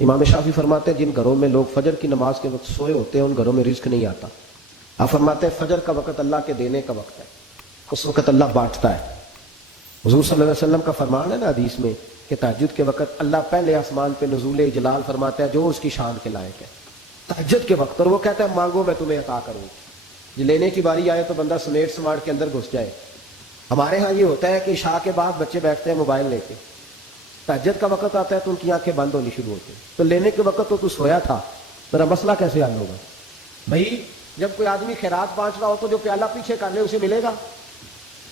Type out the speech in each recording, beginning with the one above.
امام شافعی فرماتے ہیں جن گھروں میں لوگ فجر کی نماز کے وقت سوئے ہوتے ہیں ان گھروں میں رزق نہیں آتا. آپ فرماتے ہیں فجر کا وقت اللہ کے دینے کا وقت ہے، اس وقت اللہ بانٹتا ہے. حضور صلی اللہ علیہ وسلم کا فرمان ہے نا حدیث میں کہ تہجد کے وقت اللہ پہلے آسمان پہ نزول جلال فرماتا ہے جو اس کی شان کے لائق ہے تہجد کے وقت، اور وہ کہتا ہے مانگو میں تمہیں عطا کروں گا. یہ لینے کی باری آئے تو بندہ سمیٹ سماٹ کے اندر گھس جائے. ہمارے ہاں یہ ہوتا ہے کہ عشاء کے بعد بچے بیٹھتے ہیں موبائل لے کے، تہجد کا وقت آتا ہے تو ان کی آنکھیں بند ہونی شروع ہوتی ہیں. تو لینے کے وقت تو سویا تھا، میرا مسئلہ کیسے حل ہوگا؟ بھائی جب کوئی آدمی خیرات بانٹ رہا ہو تو جو پیالہ پیچھے کر لے اسے ملے گا؟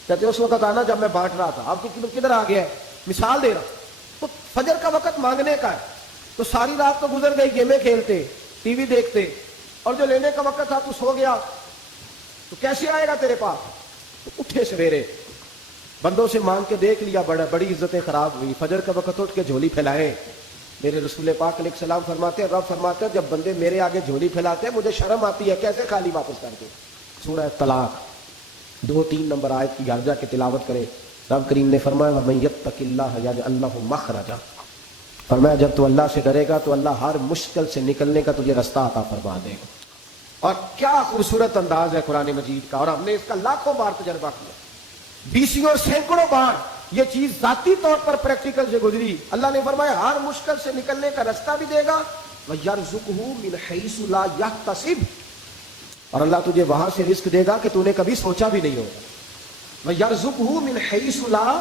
کہتے اس وقت آنا جب میں بانٹ رہا تھا. اب تو کدھر آ گیا ہے؟ مثال دے رہا. تو فجر کا وقت مانگنے کا ہے، تو ساری رات تو گزر گئی گیمیں کھیلتے ٹی وی دیکھتے، اور جو لینے کا وقت تھا تو سو گیا، تو کیسے آئے گا تیرے پاس؟ تو اٹھے سویرے بندوں سے مانگ کے دیکھ لیا، بڑی عزتیں خراب ہوئی. فجر کا وقت اٹھ کے جھولی پھیلائے. میرے رسول پاک علیہ السلام فرماتے ہیں، رب فرماتے ہیں جب بندے میرے آگے جھولی پھیلاتے ہیں مجھے شرم آتی ہے، کیسے خالی واپس کر دے. سورہ طلاق 2-3 نمبر آیت کی گھر جا کے تلاوت کرے. رب کریم نے فرمایا وَمَن يَتَّقِ اللَّهَ يَجْعَل لَّهُ مَخْرَجًا، فرمایا جب تو اللہ سے ڈرے گا تو اللہ ہر مشکل سے نکلنے کا تجھے رستہ عطا فرما دے گا. اور کیا خوبصورت انداز ہے قرآن مجید کا، اور ہم نے اس کا لاکھوں بار تجربہ کیا، بیسوں سینکڑوں بار یہ چیز ذاتی طور پر پریکٹیکل سے گزری. اللہ نے فرمایا ہر مشکل سے نکلنے کا رستہ بھی دے گا، وَيَرْزُقْهُ مِنْ حَيْثُ لَا يَحْتَسِبُ، اور اللہ تجھے وہاں سے رزق دے گا کہ تو نے کبھی سوچا بھی نہیں ہوگا. وَيَرْزُقْهُ مِنْ حَيْثُ لَا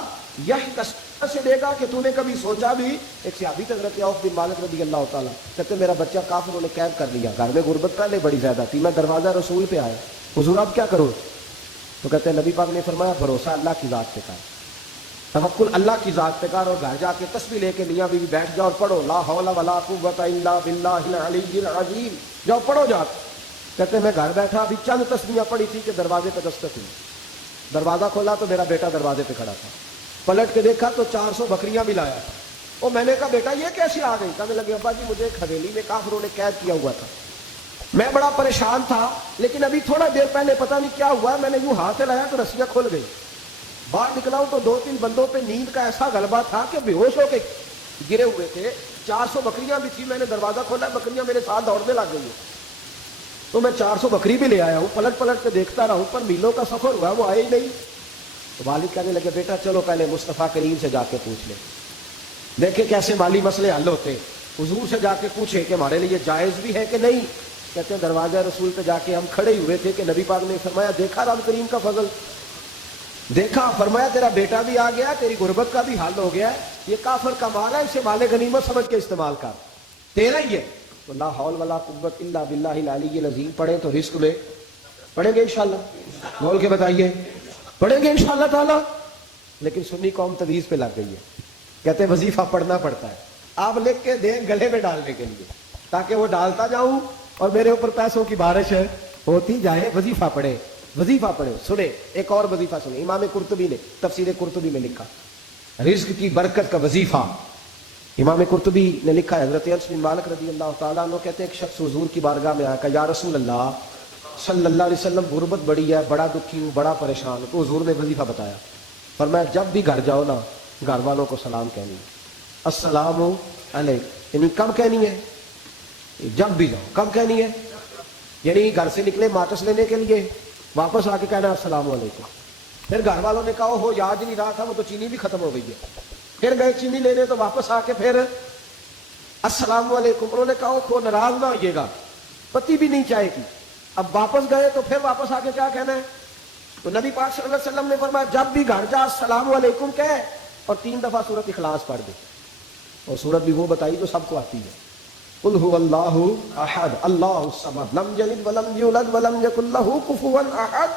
يَحْتَسِبُ، سے دے گا کہ تو نے کبھی سوچا بھی. ایک صحابی تھے حضرت عوف بن مالک رضی اللہ تعالیٰ، کہتے میرا بچہ کافروں نے قید کر لیا، گھر میں غربت پہلے بڑی زیادہ تھی، میں دروازہ رسول پہ آیا، حضور اب کیا کروں؟ تو کہتے ہیں نبی پاک نے فرمایا بھروسہ اللہ کی ذات پہ کر، توکل اللہ کی ذات پہ کر، اور گھر جا کے تسبیح لے کے میاں بیوی بیٹھ جاؤ اور پڑھو لا حول ولا قوت الا باللہ العلی العظیم، جاؤ پڑھو جا. کہتے ہیں میں گھر بیٹھا ابھی چند تسبیحاں پڑھی تھی کہ دروازے پہ دستک ہوئی. دروازہ کھولا تو میرا بیٹا دروازے پہ کھڑا تھا، پلٹ کے دیکھا تو 400 بکریاں بھی لایا تھا. اور میں نے کہا بیٹا یہ کیسے آ گئی؟ کہنے لگے ابا جی مجھے ایک حویلی میں کافروں نے قید کیا ہوا تھا، میں بڑا پریشان تھا، لیکن ابھی تھوڑا دیر پہلے پتہ نہیں کیا ہوا، میں نے یوں ہاتھ لایا تو رسیاں کھل گئی. باہر نکلا ہوں تو 2-3 بندوں پہ نیند کا ایسا غلبہ تھا کہ بے ہوش ہو کے گرے ہوئے تھے. 400 بکریاں بھی تھی، میں نے دروازہ کھولا، بکریاں میرے ساتھ دوڑنے لگ گئی. تو میں 400 بکری بھی لے آیا ہوں، پلٹ پلٹ کے دیکھتا رہا ہوں، پر میلوں کا سفر ہوا وہ آئے ہی نہیں. تو والد کہنے لگے بیٹا چلو پہلے مصطفیٰ کریم سے جا کے پوچھ لیں، دیکھیں کیسے مالی مسئلے حل ہوتے. حضور سے جا کے پوچھے کہ ہمارے لیے جائز بھی ہے کہ نہیں. کہتے ہیں دروازہ رسول پہ جا کے ہم کھڑے ہوئے تھے کہ نبی پاک نے فرمایا دیکھا رب کریم کا فضل، دیکھا، فرمایا تیرا بیٹا بھی آ گیا، تیری غربت کا بھی حل ہو گیا ہے، یہ کافر کا مال ہے، اسے مال غنیمت سمجھ کے استعمال کر، تیرا ہی ہے. تو لا حول ولا قوت الا باللہ العلی العظیم پڑھیں تو رزق میں پڑھیں گے انشاءاللہ، بول کے بتائیے پڑھیں گے انشاءاللہ تعالی. لیکن سنی قوم تویز پہ لگ گئی ہے، کہتے ہیں وظیفہ پڑھنا پڑتا ہے. آپ لکھ کے دیں گلے میں ڈالنے کے لیے تاکہ وہ ڈالتا جاؤں اور میرے اوپر پیسوں کی بارش ہوتی جائے. وظیفہ پڑھے، وظیفہ پڑھے. سنے ایک اور وظیفہ سنے، امام قرطبی نے تفسیر قرطبی میں لکھا رزق کی برکت کا وظیفہ. امام قرطبی نے لکھا ہے حضرت انس بن مالک رضی اللہ تعالیٰ عنہ کہتے ہیں ایک شخص حضور کی بارگاہ میں آیا کہ یا رسول اللہ صلی اللہ علیہ وسلم غربت بڑی ہے، بڑا دکھی ہوں، بڑا پریشان ہوں. تو حضور نے وظیفہ بتایا، فرمایا جب بھی گھر جاؤ نا گھر والوں کو سلام کہنی ہے، السلام علیکم، یعنی کم کہنی ہے. جب بھی جاؤ کم کہنی ہے، یعنی گھر سے نکلے ماچس لینے کے لیے واپس آ کے کہنا السلام علیکم. پھر گھر والوں نے کہا ہو یاد نہیں رہا تھا وہ تو چینی بھی ختم ہو گئی ہے، پھر گئے چینی لینے تو واپس آ کے پھر السلام علیکم. انہوں نے کہا ہو ناراض نہ ہوئیے گا، پتی بھی نہیں چائے کی. اب واپس گئے تو پھر واپس آ کے کیا کہنا ہے؟ تو نبی پاک صلی اللہ علیہ وسلم نے فرمایا جب بھی گھر جا السلام علیکم کہے اور 3 دفعہ سورۃ اخلاص پڑھ دے. اور سورت بھی وہ بتائی جو سب کو آتی ہے، قل هو اللہ احد اللہ الصمد لم یلد ولم یولد ولم یکن له کفوا احد.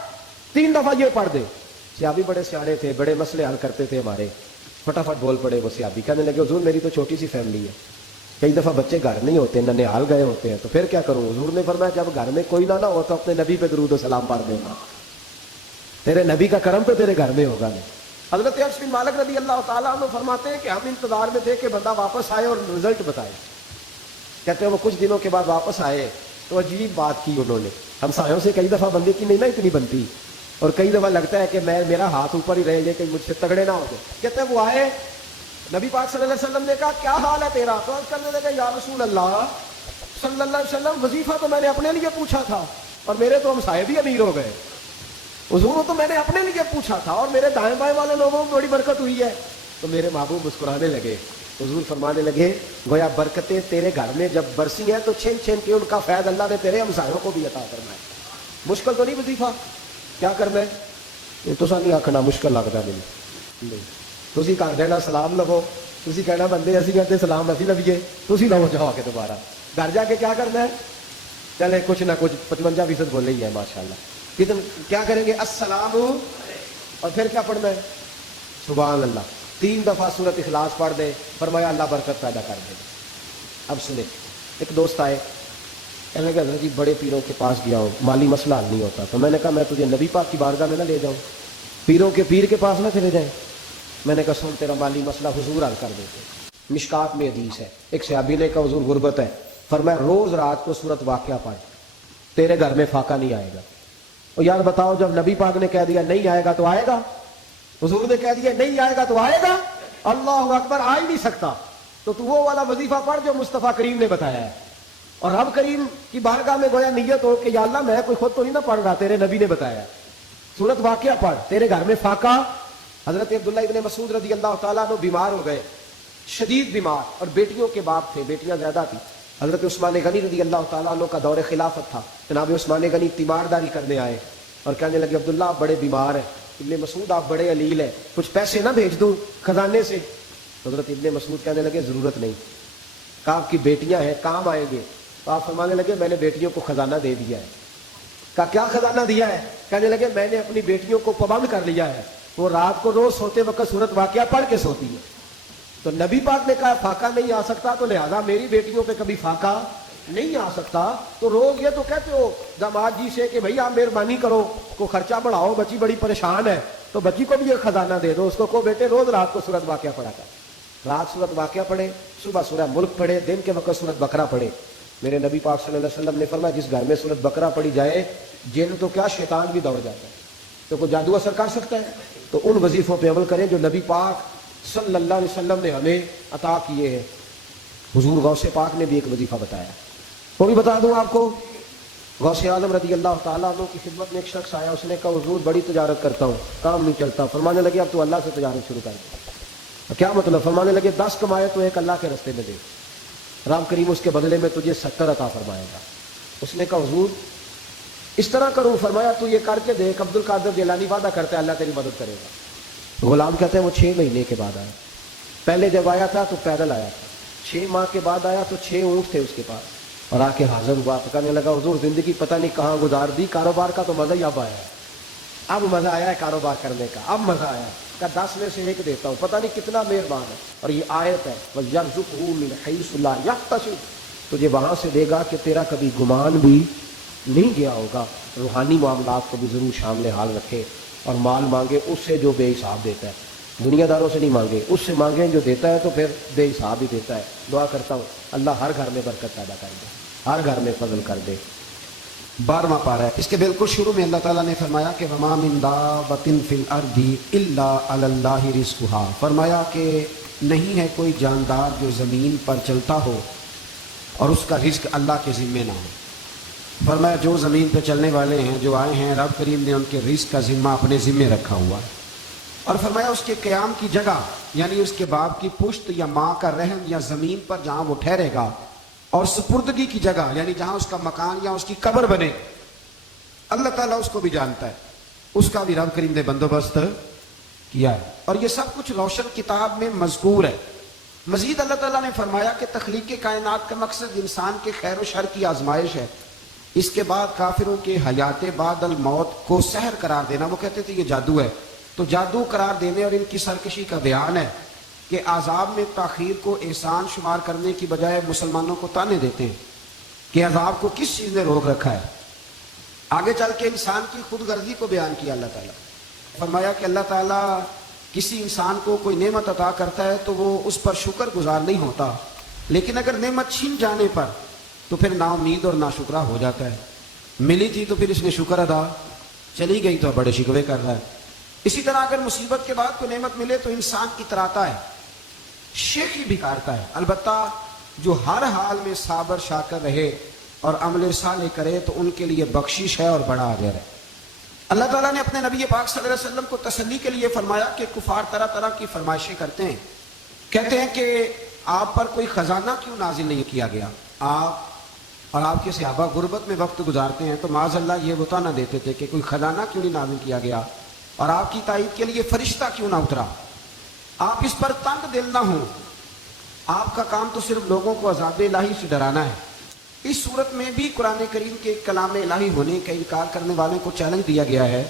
3 دفعہ یہ پڑھ دے. صحابی بڑے سیانے تھے، بڑے مسئلے حل کرتے تھے ہمارے، فٹافٹ بول پڑے وہ صحابی. کہنے لگے حضور میری تو چھوٹی سی فیملی ہے، کئی دفعہ بچے گھر نہیں ہوتے، ننھیال گئے ہوتے ہیں، تو پھر کیا کروں؟ حضور نے فرمایا جب گھر میں کوئی نہ ہو تو اپنے نبی پہ درود و سلام پڑھ دینا، تیرے نبی کا کرم تو تیرے گھر میں ہوگا نہیں. حضرت انس بن مالک رضی اللہ تعالیٰ عنہ فرماتے ہیں کہ ہم انتظار میں تھے کہ بندہ واپس آئے اور رزلٹ بتائے. کہتے ہیں وہ کچھ دنوں کے بعد واپس آئے تو عجیب بات کی انہوں نے. ہمسایوں سے کئی دفعہ بندے کی نہیں نا اتنی بنتی، اور کئی دفعہ لگتا ہے کہ میرا ہاتھ اوپر ہی رہے گا کہیں مجھ سے تگڑے نہ ہو جائے. کہتے ہیں وہ آئے نبی پاک صلی اللہ علیہ وسلم نے کہا کیا حال ہے تیرا؟ تو عرض کرنے لگے یا رسول اللہ صلی اللہ علیہ وسلم وظیفہ تو میں نے اپنے لیے پوچھا تھا اور میرے تو ہمسائے بھی امیر ہو گئے. حضور تو میں نے اپنے لیے پوچھا تھا اور میرے دائیں بائیں والے لوگوں کو بڑی برکت ہوئی ہے. تو میرے محبوب مسکرانے لگے. حضور فرمانے لگے گویا برکتیں تیرے گھر میں جب برسی ہیں تو چھن چھن کے ان کا فیض اللہ نے تیرے ہمسایوں کو بھی عطا کرنا ہے. مشکل تو نہیں وظیفہ کیا کرنا ہے؟ یہ تو نہیں آخنا مشکل لگتا مجھے. تسی گھر دینا سلام لو, تسی کہنا بندے اسی کہتے سلام اسی لویے, تسی لو جاؤ کے دوبارہ گھر جا کے کیا کرنا ہے؟ چلے کچھ نہ کچھ 55% بولے ہی ہے ماشاء اللہ. کتنے کیا کریں گے؟ السلام, اور پھر کیا پڑھنا ہے؟ سبحان اللہ. 3 دفعہ سورت اخلاص پڑھ دے, فرمایا اللہ برکت پیدا کر دے. اب سنیں, ایک دوست آئے, کہنے لگا حضرت جی بڑے پیروں کے پاس گیا ہوں, مالی مسئلہ حل نہیں ہوتا. تو میں نے کہا میں تجھے نبی پاک کی بارگاہ میں نہ لے جاؤں, پیروں کے پیر کے پاس نہ چلے جائیں. میں نے کہا سن تیرا مالی مسئلہ حضور حل کر دیتے. مشکات میں حدیث ہے, ایک صحابی نے کہا حضور غربت ہے, فرمایا روز رات کو سورت واقعہ پڑھ, تیرے گھر میں فاقہ نہیں آئے گا. اور یار بتاؤ, جب نبی پاک نے کہہ دیا نہیں آئے گا تو آئے گا, حضور نے کہہ دیا نہیں آئے گا تو آئے گا, اللہ اکبر, آ ہی نہیں سکتا. تو وہ والا وظیفہ پڑھ جو مصطفیٰ کریم نے بتایا ہے. اور رب کریم کی بارگاہ میں گویا نیت ہو کہ یا اللہ میں کوئی خود تو نہیں نہ پڑھ رہا, تیرے نبی نے بتایا ہے, سورت واقعہ پڑھ, تیرے گھر میں فاقہ. حضرت عبداللہ ابن مسعود رضی اللہ تعالیٰ عنہ بیمار ہو گئے, شدید بیمار, اور بیٹیوں کے باپ تھے, بیٹیاں زیادہ تھیں. حضرت عثمان غنی رضی اللہ تعالیٰ عنہ کا دور خلافت تھا. جناب عثمان غنی تیمارداری کرنے آئے اور کہنے لگے عبداللہ آپ بڑے بیمار ہیں, ابن مسعود آپ بڑے علیل ہیں, کچھ پیسے نہ بھیج دوں خزانے سے؟ حضرت ابن مسعود کہنے لگے ضرورت نہیں, کہا آپ کی بیٹیاں ہیں کام آئیں گے. تو آپ فرمانے لگے میں نے بیٹیوں کو خزانہ دے دیا ہے. کہا کیا خزانہ دیا ہے؟ کہنے لگے میں نے اپنی بیٹیوں کو پابند کر لیا ہے, وہ رات کو روز سوتے وقت سورت واقعہ پڑھ کے سوتی ہے. تو نبی پاک نے کہا فاقہ نہیں آ سکتا, تو لہذا میری بیٹیوں پہ کبھی فاقہ نہیں آ سکتا. تو روز یہ تو کہتے ہو داماد جی سے کہ بھائی آپ مہربانی کرو, کو خرچہ بڑھاؤ, بچی بڑی پریشان ہے, تو بچی کو بھی یہ خزانہ دے دو, اس کو بیٹے روز رات کو سورت واقعہ پڑھا کر, رات سورت واقعہ پڑھے, صبح سورہ ملک پڑھے, دن کے وقت سورت بقرہ پڑھے. میرے نبی پاک صلی اللہ علیہ وسلم نے فرمایا جس گھر میں سورت بقرہ پڑھی جائے جن تو کیا شیطان بھی دوڑ جاتا ہے. تو کوئی جادو اثر کر سکتا ہے؟ تو ان وظیفوں پہ عمل کریں جو نبی پاک صلی اللہ علیہ وسلم نے ہمیں عطا کیے ہیں. حضور غوث پاک نے بھی ایک وظیفہ بتایا, وہ بھی بتا دوں آپ کو. غوث اعظم رضی اللہ تعالیٰ عنہ کی خدمت میں ایک شخص آیا, اس نے کہا حضور بڑی تجارت کرتا ہوں, کام نہیں چلتا. فرمانے لگے اب تو اللہ سے تجارت شروع کر دے. کیا مطلب؟ فرمانے لگے 10 کمائے تو ایک اللہ کے رستے میں دے, رب کریم اس کے بدلے میں تجھے 70 عطا فرمائے گا. اس نے کہا حضور اس طرح کروں؟ فرمایا تو یہ کر کے دیکھ, عبد القادر جیلانی وعدہ کرتا ہے اللہ تیری مدد کرے گا. غلام کہتے ہیں وہ 6 مہینے کے بعد آیا, پہلے جب آیا تھا تو پیدل آیا تھا, 6 ماہ کے بعد آیا تو 6 اونٹ تھے اس کے پاس, اور آ کے حاضر ہوا. تو کہنے لگا حضور زندگی پتہ نہیں کہاں گزار دی, کاروبار کا تو مزہ ہی اب آیا ہے, اب مزہ آیا ہے کاروبار کرنے کا, اب مزہ آیا. کہ 10 میں سے 1 دیتا ہوں, پتہ نہیں کتنا مہربان ہے. اور یہ آیت ہے وَيَرْزُقْهُ مِنْ حَيْثُ لَا يَحْتَسِبُ, تجھے وہاں سے دے گا کہ تیرا کبھی گمان بھی نہیں گیا ہوگا. روحانی معاملات کو بھی ضرور شامل حال رکھے, اور مال مانگے اس سے جو بے حساب دیتا ہے, دنیا داروں سے نہیں مانگے, اس سے مانگیں جو دیتا ہے تو پھر بے حساب ہی دیتا ہے. دعا کرتا ہوں اللہ ہر گھر میں برکت پیدا کر دے, ہر گھر میں فضل کر دے. 12واں پارہ ہے, اس کے بالکل شروع میں اللہ تعالیٰ نے فرمایا کہ وما من دابۃ فی الارض الا علی اللہ رزقها, فرمایا کہ نہیں ہے کوئی جاندار جو زمین پر چلتا ہو اور اس کا رزق اللہ کے ذمے نہ ہو. فرمایا جو زمین پہ چلنے والے ہیں, جو آئے ہیں, رب کریم نے ان کے رزق کا ذمہ اپنے ذمے رکھا ہوا ہے. اور فرمایا اس کے قیام کی جگہ, یعنی اس کے باپ کی پشت یا ماں کا رحم یا زمین پر جہاں وہ ٹھہرے گا, اور سپردگی کی جگہ یعنی جہاں اس کا مکان یا اس کی قبر بنے, اللہ تعالیٰ اس کو بھی جانتا ہے, اس کا بھی رب کریم نے بندوبست کیا ہے. اور یہ سب کچھ روشن کتاب میں مذکور ہے. مزید اللہ تعالیٰ نے فرمایا کہ تخلیق کائنات کا مقصد انسان کے خیر و شر کی آزمائش ہے. اس کے بعد کافروں کے حیات بعد الموت کو سحر قرار دینا, وہ کہتے تھے یہ جادو ہے, تو جادو قرار دینے اور ان کی سرکشی کا بیان ہے کہ عذاب میں تاخیر کو احسان شمار کرنے کی بجائے مسلمانوں کو تانے دیتے ہیں کہ عذاب کو کس چیز نے روک رکھا ہے. آگے چل کے انسان کی خود غرضی کو بیان کیا اللہ تعالیٰ. فرمایا کہ اللہ تعالیٰ کسی انسان کو کوئی نعمت عطا کرتا ہے تو وہ اس پر شکر گزار نہیں ہوتا, لیکن اگر نعمت چھین جانے پر تو پھر نا امید اور ناشکرا ہو جاتا ہے. ملی تھی تو پھر اس نے شکر ادا, چلی گئی تو بڑے شکوے کر رہا ہے. اسی طرح اگر مصیبت کے بعد کوئی نعمت ملے تو انسان اتراتا ہے, شیخی بھی کارتا ہے. البتہ جو ہر حال میں صابر شاکر رہے اور عمل صالح کرے تو ان کے لیے بخشش ہے اور بڑا اجر ہے. اللہ تعالیٰ نے اپنے نبی پاک صلی اللہ علیہ وسلم کو تسلی کے لیے فرمایا کہ کفار طرح طرح کی فرمائشیں کرتے ہیں. کہتے ہیں کہ آپ پر کوئی خزانہ کیوں نازل نہیں کیا گیا؟ آپ اور آپ کے صحابہ غربت میں وقت گزارتے ہیں تو معاذ اللہ یہ بتا نہ دیتے تھے کہ کوئی خزانہ کیوں نہیں نازل کیا گیا، اور آپ کی تائید کے لیے فرشتہ کیوں نہ اترا؟ آپ اس پر تنگ دل نہ ہوں. آپ کا کام تو صرف لوگوں کو عذاب الہی سے ڈرانا ہے. اس صورت میں بھی قرآن کریم کے کلام الہی ہونے کا انکار کرنے والوں کو چیلنج دیا گیا ہے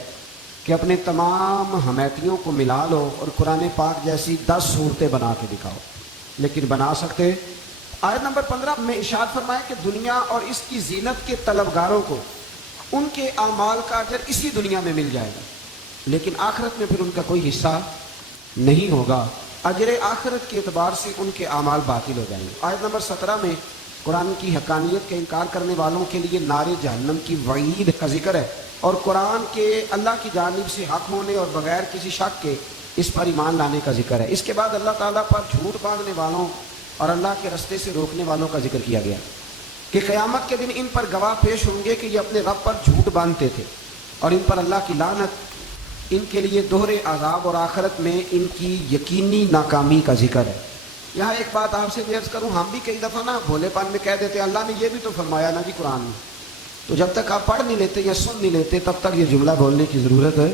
کہ اپنے تمام حمیتیوں کو ملا لو اور قرآن پاک جیسی 10 صورتیں بنا کے دکھاؤ، لیکن بنا سکتے؟ آیت نمبر 15 میں ارشاد فرمایا کہ دنیا اور اس کی زینت کے طلبگاروں کو ان کے اعمال کا اجر اسی دنیا میں مل جائے گا، لیکن آخرت میں پھر ان کا کوئی حصہ نہیں ہوگا. اجر آخرت کے اعتبار سے ان کے اعمال باطل ہو جائیں گے. آیت نمبر 17 میں قرآن کی حقانیت کا انکار کرنے والوں کے لیے نار جہنم کی وعید کا ذکر ہے، اور قرآن کے اللہ کی جانب سے حق ہونے اور بغیر کسی شک کے اس پر ایمان لانے کا ذکر ہے. اس کے بعد اللہ تعالیٰ پر جھوٹ باندھنے والوں اور اللہ کے رستے سے روکنے والوں کا ذکر کیا گیا کہ قیامت کے دن ان پر گواہ پیش ہوں گے کہ یہ اپنے رب پر جھوٹ باندھتے تھے، اور ان پر اللہ کی لعنت. ان کے لیے دوہرے عذاب اور آخرت میں ان کی یقینی ناکامی کا ذکر ہے. یہاں ایک بات آپ سے عرض کروں، ہم بھی کئی دفعہ نا بھولے پان میں کہہ دیتے اللہ نے یہ بھی تو فرمایا نا جی قرآن میں. تو جب تک آپ پڑھ نہیں لیتے یا سن نہیں لیتے تب تک یہ جملہ بولنے کی ضرورت ہے.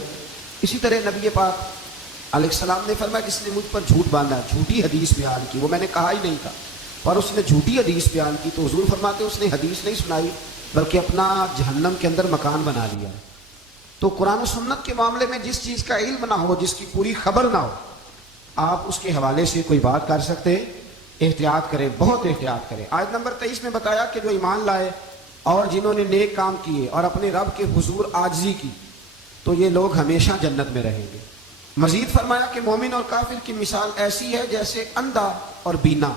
اسی طرح نبی پاک علیہ السلام نے فرمایا جس نے مجھ پر جھوٹ باندھا، جھوٹی حدیث بیان کی، وہ میں نے کہا ہی نہیں تھا پر اس نے جھوٹی حدیث بیان کی، تو حضور فرماتے اس نے حدیث نہیں سنائی بلکہ اپنا جہنم کے اندر مکان بنا لیا. تو قرآن و سنت کے معاملے میں جس چیز کا علم نہ ہو، جس کی پوری خبر نہ ہو، آپ اس کے حوالے سے کوئی بات کر سکتے؟ احتیاط کریں، بہت احتیاط کریں. آیت نمبر 23 میں بتایا کہ جو ایمان لائے اور جنہوں نے نیک کام کیے اور اپنے رب کے حضور عاجزی کی تو یہ لوگ ہمیشہ جنت میں رہیں گے. مزید فرمایا کہ مومن اور کافر کی مثال ایسی ہے جیسے اندھا اور بینا.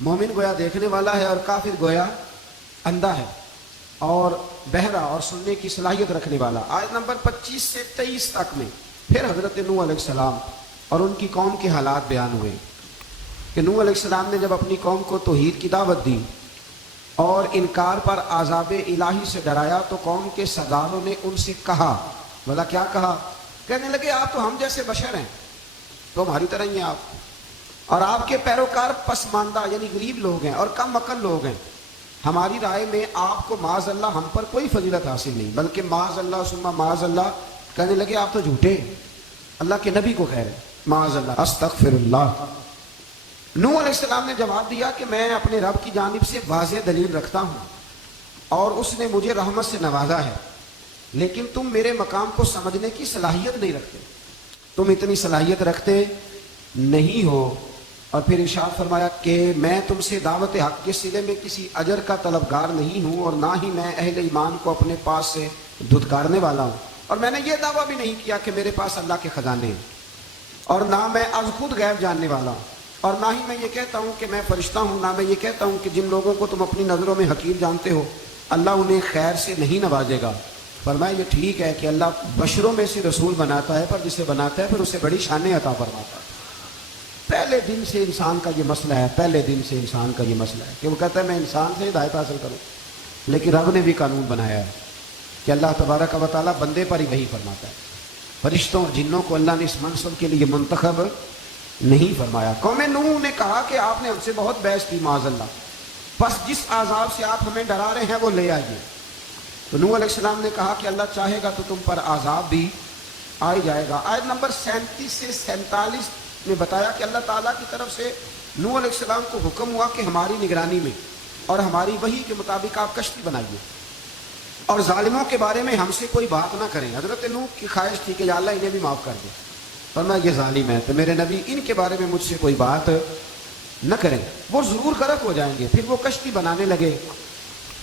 مومن گویا دیکھنے والا ہے اور کافر گویا اندھا ہے اور بہرا اور سننے کی صلاحیت رکھنے والا. آیت نمبر 25 سے 23 تک میں پھر حضرت نوح علیہ السلام اور ان کی قوم کے حالات بیان ہوئے کہ نوح علیہ السلام نے جب اپنی قوم کو توحید کی دعوت دی اور انکار پر عذاب الہی سے ڈرایا تو قوم کے سرداروں نے ان سے کہا، بولا کیا کہا؟ کہنے لگے آپ تو ہم جیسے بشر ہیں، تو ہماری طرح ہی ہیں آپ، اور آپ کے پیروکار پسماندہ یعنی غریب لوگ ہیں اور کم عقل لوگ ہیں. ہماری رائے میں آپ کو معاذ اللہ ہم پر کوئی فضیلت حاصل نہیں، بلکہ معاذ اللہ ثم معاذ اللہ. کہنے لگے آپ تو جھوٹے، اللہ کے نبی کو کہہ رہے ہیں معاذ اللہ استغفر اللہ. نوح علیہ السلام نے جواب دیا کہ میں اپنے رب کی جانب سے واضح دلیل رکھتا ہوں اور اس نے مجھے رحمت سے نوازا ہے، لیکن تم میرے مقام کو سمجھنے کی صلاحیت نہیں رکھتے، تم اتنی صلاحیت رکھتے نہیں ہو. اور پھر ارشاد فرمایا کہ میں تم سے دعوت حق کے صلے میں کسی اجر کا طلبگار نہیں ہوں اور نہ ہی میں اہل ایمان کو اپنے پاس سے دھتکارنے والا ہوں، اور میں نے یہ دعویٰ بھی نہیں کیا کہ میرے پاس اللہ کے خزانے ہیں، اور نہ میں از خود غیب جاننے والا ہوں، اور نہ ہی میں یہ کہتا ہوں کہ میں فرشتہ ہوں، نہ میں یہ کہتا ہوں کہ جن لوگوں کو تم اپنی نظروں میں حقیر جانتے ہو اللہ انہیں خیر سے نہیں نوازے گا. فرمایا یہ ٹھیک ہے کہ اللہ بشروں میں سے رسول بناتا ہے، پر جسے بناتا ہے پھر اسے بڑی شانیں عطا فرماتا ہے. پہلے دن سے انسان کا یہ مسئلہ ہے، پہلے دن سے انسان کا یہ مسئلہ ہے کہ وہ کہتا ہے میں انسان سے ہدایت حاصل کروں، لیکن رب نے بھی قانون بنایا ہے کہ اللہ تبارک و تعالیٰ بندے پر ہی وحی فرماتا ہے. فرشتوں اور جنوں کو اللہ نے اس منصب کے لیے منتخب نہیں فرمایا. قوم نوح نے کہا کہ آپ نے ہم سے بہت بحث کی معاذ اللہ، بس جس عذاب سے آپ ہمیں ڈرا رہے ہیں وہ لے آئیے. تو نوح علیہ السلام نے کہا کہ اللہ چاہے گا تو تم پر عذاب بھی آ جائے گا. آیت نمبر 37 سے 47 میں بتایا کہ اللہ تعالیٰ کی طرف سے نوح علیہ السلام کو حکم ہوا کہ ہماری نگرانی میں اور ہماری وحی کے مطابق آپ کشتی بنائیے اور ظالموں کے بارے میں ہم سے کوئی بات نہ کریں. حضرت نوح کی خواہش تھی کہ یا اللہ انہیں بھی معاف کر دے، فرمایا یہ ظالم ہے تو میرے نبی ان کے بارے میں مجھ سے کوئی بات نہ کریں، وہ ضرور غرق ہو جائیں گے. پھر وہ کشتی بنانے لگے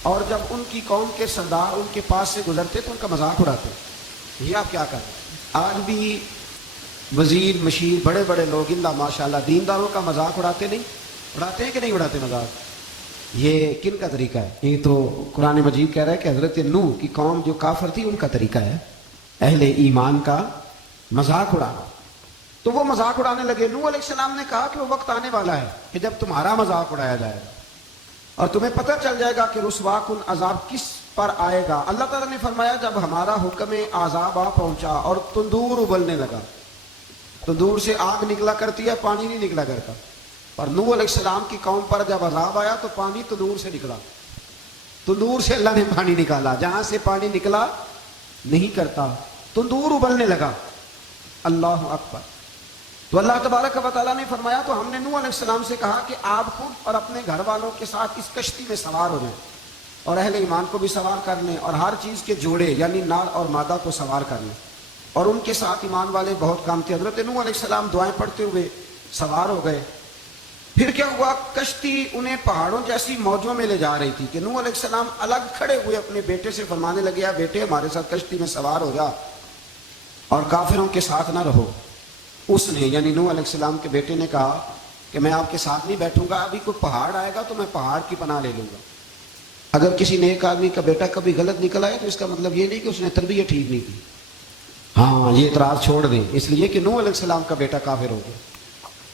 اور جب ان کی قوم کے سردار ان کے پاس سے گزرتے تو ان کا مذاق اڑاتے. یہ آپ کیا کریں؟ آج بھی وزیر مشیر بڑے بڑے لوگ اللہ ماشاءاللہ دینداروں کا مذاق اڑاتے نہیں؟ اڑاتے ہیں کہ نہیں اڑاتے مذاق؟ یہ کن کا طریقہ ہے؟ یہ تو قرآن مجید کہہ رہا ہے کہ حضرت نوح کی قوم جو کافر تھی ان کا طریقہ ہے اہل ایمان کا مذاق اڑانا. تو وہ مذاق اڑانے لگے. نوح علیہ السلام نے کہا کہ وہ وقت آنے والا ہے کہ جب تمہارا مذاق اڑایا جائے گا اور تمہیں پتہ چل جائے گا کہ رسوا کن عذاب کس پر آئے گا. اللہ تعالیٰ نے فرمایا جب ہمارا حکم عذاب آ پہنچا اور تندور ابلنے لگا. تندور سے آگ نکلا کرتی ہے, پانی نہیں نکلا کرتا. اور نوح علیہ السلام کی قوم پر جب عذاب آیا تو پانی تندور سے نکلا. تندور سے اللہ نے پانی نکالا, جہاں سے پانی نکلا نہیں کرتا. تندور ابلنے لگا. اللہ اکبر. تو اللہ تبارک و تعالیٰ نے فرمایا تو ہم نے نوح علیہ السلام سے کہا کہ آپ خود اور اپنے گھر والوں کے ساتھ اس کشتی میں سوار ہو جائیں اور اہل ایمان کو بھی سوار کر لیں اور ہر چیز کے جوڑے یعنی نار اور مادہ کو سوار کر لیں. اور ان کے ساتھ ایمان والے بہت کام تھے. حضرت نوح علیہ السلام دعائیں پڑھتے ہوئے سوار ہو گئے. پھر کیا ہوا, کشتی انہیں پہاڑوں جیسی موجوں میں لے جا رہی تھی کہ نوح علیہ السلام الگ کھڑے ہوئے اپنے بیٹے سے فرمانے لگے, بیٹے ہمارے ساتھ کشتی میں سوار ہو جا اور کافروں کے ساتھ نہ رہو. اس نے یعنی نوح علیہ السلام کے بیٹے نے کہا کہ میں آپ کے ساتھ نہیں بیٹھوں گا, ابھی کوئی پہاڑ آئے گا تو میں پہاڑ کی پناہ لے لوں گا. اگر کسی نیک آدمی کا بیٹا کبھی غلط نکل آئے تو اس کا مطلب یہ نہیں کہ اس نے تربیت ٹھیک نہیں کی. ہاں, یہ اعتراض چھوڑ دیں, اس لیے کہ نوح علیہ السلام کا بیٹا کافر ہو گیا.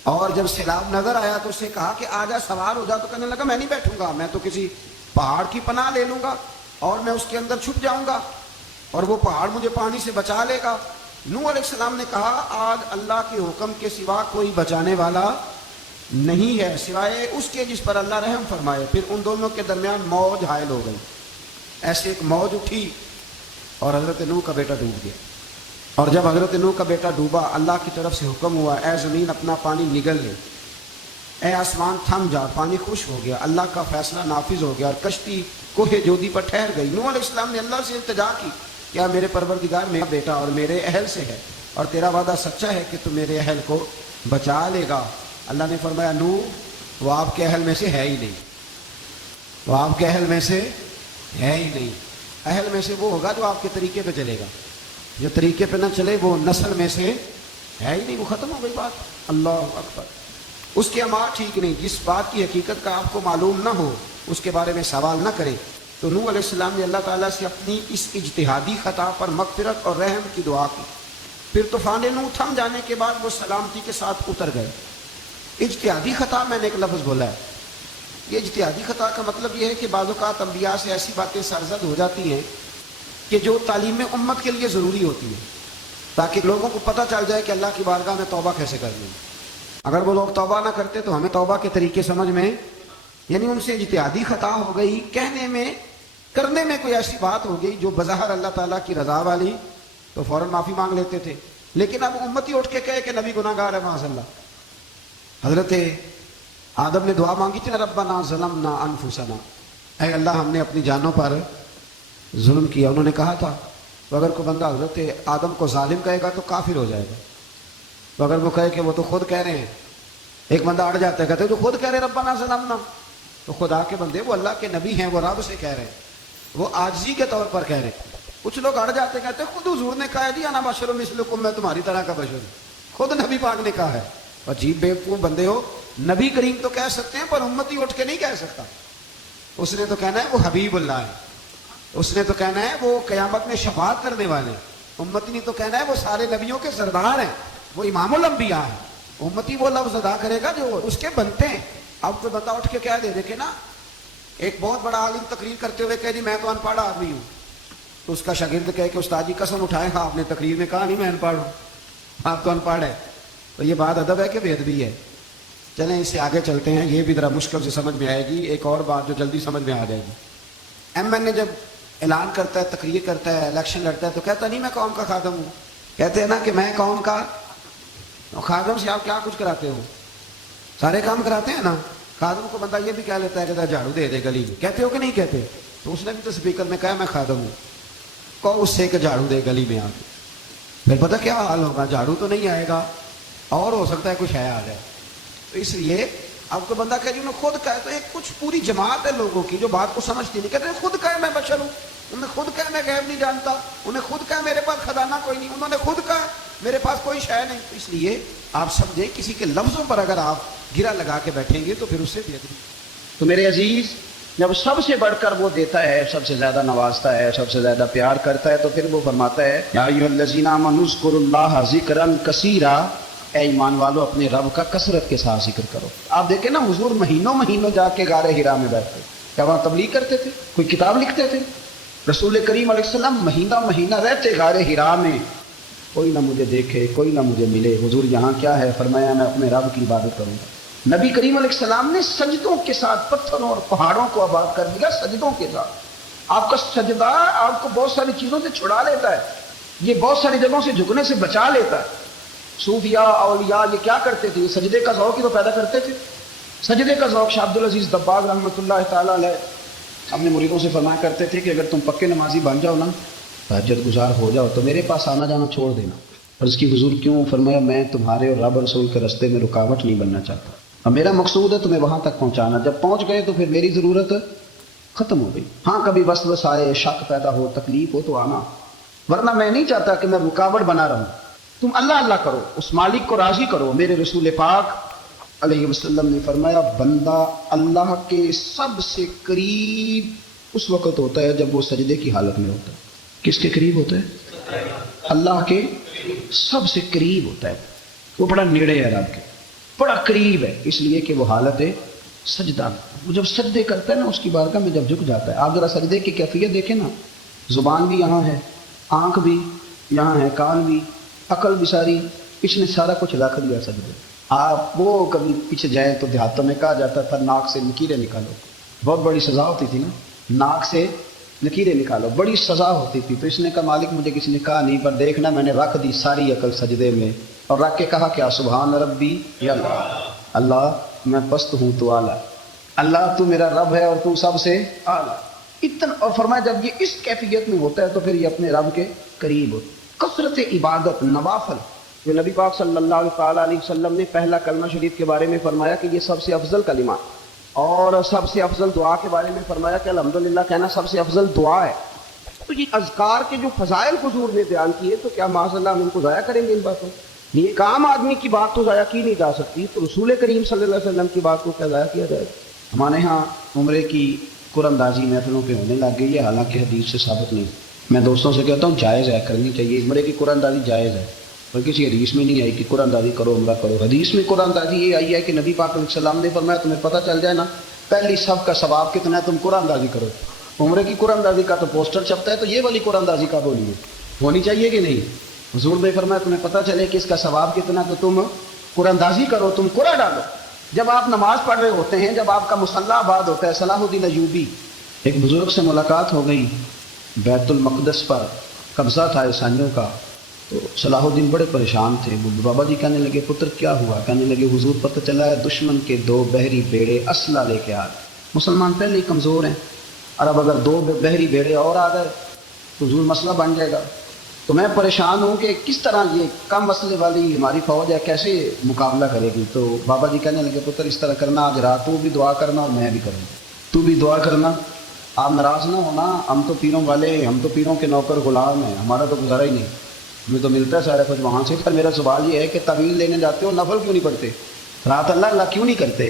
اور جب سیلاب نظر آیا تو اس نے کہا کہ آجا سوار ہو جا, تو کہنے لگا میں نہیں بیٹھوں گا, میں تو کسی پہاڑ کی پناہ لے لوں گا اور میں اس کے اندر چھپ جاؤں گا اور وہ پہاڑ مجھے پانی سے بچا لے گا. نوح علیہ السلام نے کہا آج اللہ کے حکم کے سوا کوئی بچانے والا نہیں ہے سوائے اس کے جس پر اللہ رحم فرمائے. پھر ان دونوں کے درمیان موج حائل ہو گئی. ایسے ایک موج اٹھی اور حضرت نوح کا بیٹا ڈوب گیا. اور جب حضرت نوح کا بیٹا ڈوبا, اللہ کی طرف سے حکم ہوا اے زمین اپنا پانی نگل لے, اے آسمان تھم جا, پانی خشک ہو گیا. اللہ کا فیصلہ نافذ ہو گیا اور کشتی کوہ جودی پر ٹھہر گئی. نوح علیہ السلام نے اللہ سے التجا کی, کیا میرے پروردگار میرا بیٹا اور میرے اہل سے ہے اور تیرا وعدہ سچا ہے کہ تو میرے اہل کو بچا لے گا. اللہ نے فرمایا نوح وہ آپ کے اہل میں سے ہے ہی نہیں, وہ آپ کے اہل میں سے ہے ہی نہیں. اہل میں سے وہ ہوگا جو آپ کے طریقے پہ چلے گا, جو طریقے پہ نہ چلے وہ نسل میں سے ہے ہی نہیں. وہ ختم ہو گئی بات. اللہ اکبر. اس کے اعمال ٹھیک نہیں. جس بات کی حقیقت کا آپ کو معلوم نہ ہو اس کے بارے میں سوال نہ کرے. تو نوح علیہ السلام نے اللہ تعالیٰ سے اپنی اس اجتہادی خطا پر مغفرت اور رحم کی دعا کی. پھر طوفان نوح تھم جانے کے بعد وہ سلامتی کے ساتھ اتر گئے. اجتہادی خطا, میں نے ایک لفظ بولا ہے, یہ اجتہادی خطا کا مطلب یہ ہے کہ بعض اوقات انبیاء سے ایسی باتیں سرزد ہو جاتی ہیں کہ جو تعلیم امت کے لیے ضروری ہوتی ہے تاکہ لوگوں کو پتہ چل جائے کہ اللہ کی بارگاہ میں توبہ کیسے کرنی ہے. اگر وہ لوگ توبہ نہ کرتے تو ہمیں توبہ کے طریقے سمجھ میں, یعنی ان سے اجتہادی خطا ہو گئی, کہنے میں کرنے میں کوئی ایسی بات ہو گئی جو بظاہر اللہ تعالیٰ کی رضا والی, تو فوراً معافی مانگ لیتے تھے. لیکن اب امتی اٹھ کے کہے کہ نبی گناہ گار ہے معاذ اللہ. حضرت آدم نے دعا مانگی تھی نا, ربنا ظلمنا انفسنا, اے اللہ ہم نے اپنی جانوں پر ظلم کیا. انہوں نے کہا تھا تو اگر کوئی بندہ حضرت آدم کو ظالم کہے گا تو کافر ہو جائے گا. تو اگر وہ کہے کہ وہ تو خود کہہ رہے ہیں, ایک بندہ اڑ جاتا ہے, کہتے ہیں جو خود کہہ رہے ربنا ظلمنا, تو خدا کے بندے وہ اللہ کے نبی ہیں, وہ رب سے کہہ رہے ہیں, وہ عاجزی کے طور پر کہہ رہے ہیں. کچھ لوگ اڑ جاتے کہتے ہیں خود حضور نے کہا جی انا بشر مثلکم, میں تمہاری طرح کا بشر ہوں, خود نبی پاک نے کہا ہے. عجیب بیوقوف بندے ہو, نبی کریم تو کہہ سکتے ہیں پر امتی اٹھ کے نہیں کہہ سکتا. اس نے تو کہنا ہے وہ حبیب اللہ ہے, اس نے تو کہنا ہے وہ قیامت میں شفاعت کرنے والے ہیں. امتی نے تو کہنا ہے وہ سارے نبیوں کے سردار ہیں, وہ امام الانبیاء ہیں. امتی وہ لفظ ادا کرے گا جو اس کے بنتے ہیں. اب تو بندہ اٹھ کے کہہ دے, دیکھے نا ایک بہت بڑا عالم تقریر کرتے ہوئے کہہ دی میں تو ان پڑھ آدمی ہوں, تو اس کا شاگرد کہے کہ استاد جی قسم اٹھائے, ہاں آپ نے تقریر میں کہا نہیں میں ان پڑھ ہوں, آپ تو ان پڑھ ہے. تو یہ بات ادب ہے کہ بے ادبی ہے؟ چلیں اس سے آگے چلتے ہیں, یہ بھی ذرا مشکل سے سمجھ میں آئے گی. ایک اور بات جو جلدی سمجھ میں آ جائے گی. ایم این اے جب اعلان کرتا ہے, تقریر کرتا ہے, الیکشن لڑتا ہے, تو کہتا نہیں میں قوم کا خادم ہوں. کہتے ہیں نا کہ میں قوم کا خادم سے آپ کیا کچھ کراتے ہو, سارے کام کراتے ہیں نا. خادم کو بندہ یہ بھی کہہ لیتا ہے کہ جھاڑو دے دے گلی میں, کہتے ہو کہ نہیں کہتے؟ تو اس نے بھی تو اسپیکر میں کہا میں خادم ہوں, کہو اس سے کہ جھاڑو دے گلی میں آ کے. پھر پتہ کیا حال ہوگا, جھاڑو تو نہیں آئے گا اور ہو سکتا ہے کچھ ہے آ جائے. تو اس لیے اب کو بندہ کہ جنہوں نے خود کہا, تو ایک کچھ پوری جماعت ہے لوگوں کی جو بات کو سمجھتی نہیں. کہتے ہیں خود کہا میں بشر ہوں, انہوں نے خود کہا میں غیب نہیں جانتا, انہیں خود کہا میرے پاس خزانہ کوئی نہیں, انہوں نے خود کہا میرے پاس کوئی شے نہیں. تو اس لیے آپ سمجھیں کسی کے لفظوں پر اگر آپ گرا لگا کے بیٹھیں گے تو پھر اس سے بے ادبی. تو میرے عزیز, جب سب سے بڑھ کر وہ دیتا ہے, سب سے زیادہ نوازتا ہے, سب سے زیادہ پیار کرتا ہے, تو پھر وہ فرماتا ہے یا ایھا الذین آمنوا اذکروا اللہ ذکرا کثیرا, اے ایمان والو اپنے رب کا کثرت کے ساتھ ذکر کرو. آپ دیکھیں نا حضور مہینوں مہینوں جا کے غار حرا میں بیٹھتے. کیا وہاں تبلیغ کرتے تھے؟ کوئی کتاب لکھتے تھے؟ رسول کریم علیہ السلام مہینہ مہینہ رہتے غار حرا میں. کوئی نہ مجھے دیکھے، کوئی نہ مجھے ملے. حضور یہاں کیا ہے؟ فرمایا میں اپنے رب کی عبادت کروں گا. نبی کریم علیہ السلام نے سجدوں کے ساتھ پتھروں اور پہاڑوں کو آباد کر دیا. سجدوں کے ساتھ آپ کا سجدہ آپ کو بہت ساری چیزوں سے چھڑا لیتا ہے. یہ بہت ساری جگہوں سے جھکنے سے بچا لیتا ہے. صوفیاء اولیاء یہ کیا کرتے تھے؟ یہ سجدے کا ذوق ہی تو پیدا کرتے تھے. سجدے کا ذوق شاہ عبدالعزیز دباغ رحمۃ اللہ تعالیٰ علیہ اپنے مریدوں سے فرمایا کرتے تھے کہ اگر تم پکے نمازی بن جاؤ نا، تہجد گزار ہو جاؤ، تو میرے پاس آنا جانا چھوڑ دینا. اور اس کی حضور کیوں؟ فرمایا میں تمہارے اور رب رسول کے راستے میں رکاوٹ نہیں بننا چاہتا. اب میرا مقصود ہے تمہیں وہاں تک پہنچانا. جب پہنچ گئے تو پھر میری ضرورت ختم ہو گئی. ہاں کبھی وسوس آئے، شک پیدا ہو، تکلیف ہو تو آنا، ورنہ میں نہیں چاہتا کہ میں رکاوٹ بنا رہوں. تم اللہ اللہ کرو، اس مالک کو راضی کرو. میرے رسول پاک علیہ وسلم نے فرمایا بندہ اللہ کے سب سے قریب اس وقت ہوتا ہے جب وہ سجدے کی حالت میں ہوتا ہے. کس کے قریب ہوتا ہے؟ اللہ کے سب سے قریب ہوتا ہے. وہ بڑا نیڑے ہے رب کے، بڑا قریب ہے، اس لیے کہ وہ حالت ہے سجدہ. وہ جب سجدے کرتا ہے نا اس کی بارگاہ میں جب جھک جاتا ہے. آپ ذرا سجدے کی کیفیت دیکھیں نا. زبان بھی یہاں ہے، آنکھ بھی یہاں ہے، کان بھی، عقل بھی ساری، اس نے سارا کچھ رکھ دیا سجدے. آپ وہ کبھی پیچھے جائیں تو دیہاتوں میں کہا جاتا تھا ناک سے لکیریں نکالو. بہت بڑی سزا ہوتی تھی نا، ناک سے لکیریں نکالو، بڑی سزا ہوتی تھی. تو اس نے کہا مالک مجھے کسی نے کہا نہیں، پر دیکھنا میں نے رکھ دی ساری عقل سجدے میں، اور رکھ کے کہا کیا سبحان ربی یا اللہ، اللہ میں پست ہوں تو اعلیٰ، اللہ تو میرا رب ہے اور تو سب سے اعلیٰ. اتنا. اور فرمایا جب یہ اس کیفیت میں ہوتا ہے تو پھر یہ اپنے رب کے قریب ہوتا ہے. کثرت عبادت، نوافل. جو نبی پاک صلی اللہ تعالیٰ علیہ وسلم نے پہلا کلمہ شریف کے بارے میں فرمایا کہ یہ سب سے افضل کلمہ، اور سب سے افضل دعا کے بارے میں فرمایا کہ الحمدللہ کہنا سب سے افضل دعا ہے. تو یہ اذکار کے جو فضائل حضور نے بیان کیے تو کیا معاذ اللہ ہم ان کو ضائع کریں گے؟ ان باتوں یہ ایک عام آدمی کی بات تو ضائع کی نہیں جا سکتی، تو رسول کریم صلی اللہ علیہ وسلم کی بات کو کیا ضائع کیا جائے؟ ہمارے ہاں عمرے کی قرآن محفلوں پہ ہونے لگ گئی ہے، حالانکہ حدیث سے ثابت نہیں. میں دوستوں سے کہتا ہوں جائز ہے، کرنی چاہیے. عمرے کی قرآن دازی جائز ہے، اور کسی حدیث میں نہیں آئی کہ قرآن دازی کرو عمرہ کرو. حدیث میں قرآن دازی یہ آئی ہے کہ نبی پاک علیہ السلام نے فرمایا تمہیں پتہ چل جائے نا پہلی صف کا ثواب کتنا ہے تم قرآن دازی کرو. عمرے کی قرآن دازی کا تو پوسٹر چھپتا ہے، تو یہ والی قرآن دازی کا بولیے ہونی چاہیے کہ نہیں؟ حضور نے فرمایا تمہیں پتہ چلے کہ اس کا ثواب کتنا تو تم قرآن دازی کرو، تم قرآن ڈالو. جب آپ نماز پڑھ رہے ہوتے ہیں، جب آپ کا مصلی آباد ہوتا ہے. صلاح الدین ایوبی ایک بزرگ سے ملاقات ہو گئی، بیت المقدس پر قبضہ تھا عیسائیوں کا. تو صلاح الدین بڑے پریشان تھے. وہ بابا جی کہنے لگے پتر کیا ہوا؟ کہنے لگے حضور پتہ چلا ہے دشمن کے 2 بحری بیڑے اسلحہ لے کے آ گئے. مسلمان پہلے ہی کمزور ہیں، اور اب اگر 2 بحری بیڑے اور آ گئے تو حضور مسئلہ بن جائے گا. تو میں پریشان ہوں کہ کس طرح یہ کم مسئلے والی ہماری فوج ہے کیسے مقابلہ کرے گی. تو بابا جی کہنے لگے پتر اس طرح کرنا، آج رات تو بھی دعا کرنا اور میں بھی کروں، تو بھی دعا کرنا. آپ ناراض نہ ہونا، ہم تو پیروں والے، ہم تو پیروں کے نوکر غلام ہیں، ہمارا تو گزارا ہی نہیں، ہمیں تو ملتا ہے سارا کچھ وہاں سے. پر میرا سوال یہ ہے کہ تعویذ لینے جاتے ہو نفل کیوں نہیں پڑھتے؟ رات اللہ اللہ کیوں نہیں کرتے؟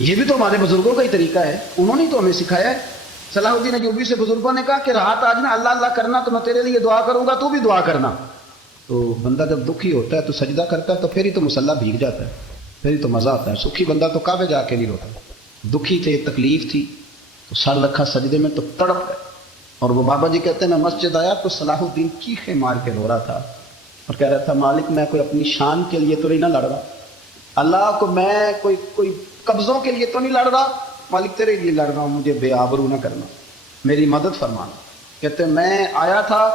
یہ بھی تو ہمارے بزرگوں کا ہی طریقہ ہے، انہوں نے تو ہمیں سکھایا ہے. صلاح الدین ایوبی سے بزرگوں نے کہا کہ رات آج نا اللہ اللہ کرنا، تو میں تیرے لیے دعا کروں گا، تو بھی دعا کرنا. تو بندہ جب دکھی ہوتا ہے تو سجدہ کرتا ہے، تو پھر ہی تو مصلی بھیگ جاتا ہے، پھر ہی تو مزہ آتا ہے. سکھی بندہ تو کعبے جا کے نہیں روتا. دکھی تھے، تکلیف تھی، تو سر رکھا سجدے میں تو تڑپ گئے. اور وہ بابا جی کہتے ہیں میں مسجد آیا تو صلاح الدین چیخیں مار کے رو رہا تھا اور کہہ رہا تھا مالک میں کوئی اپنی شان کے لیے تو نہیں نہ لڑ رہا، اللہ کو میں کوئی قبضوں کے لیے تو نہیں لڑ رہا، مالک تیرے لیے لڑ رہا ہوں، مجھے بے آبرو نہ کرنا، میری مدد فرمانا. کہتے ہیں میں آیا تھا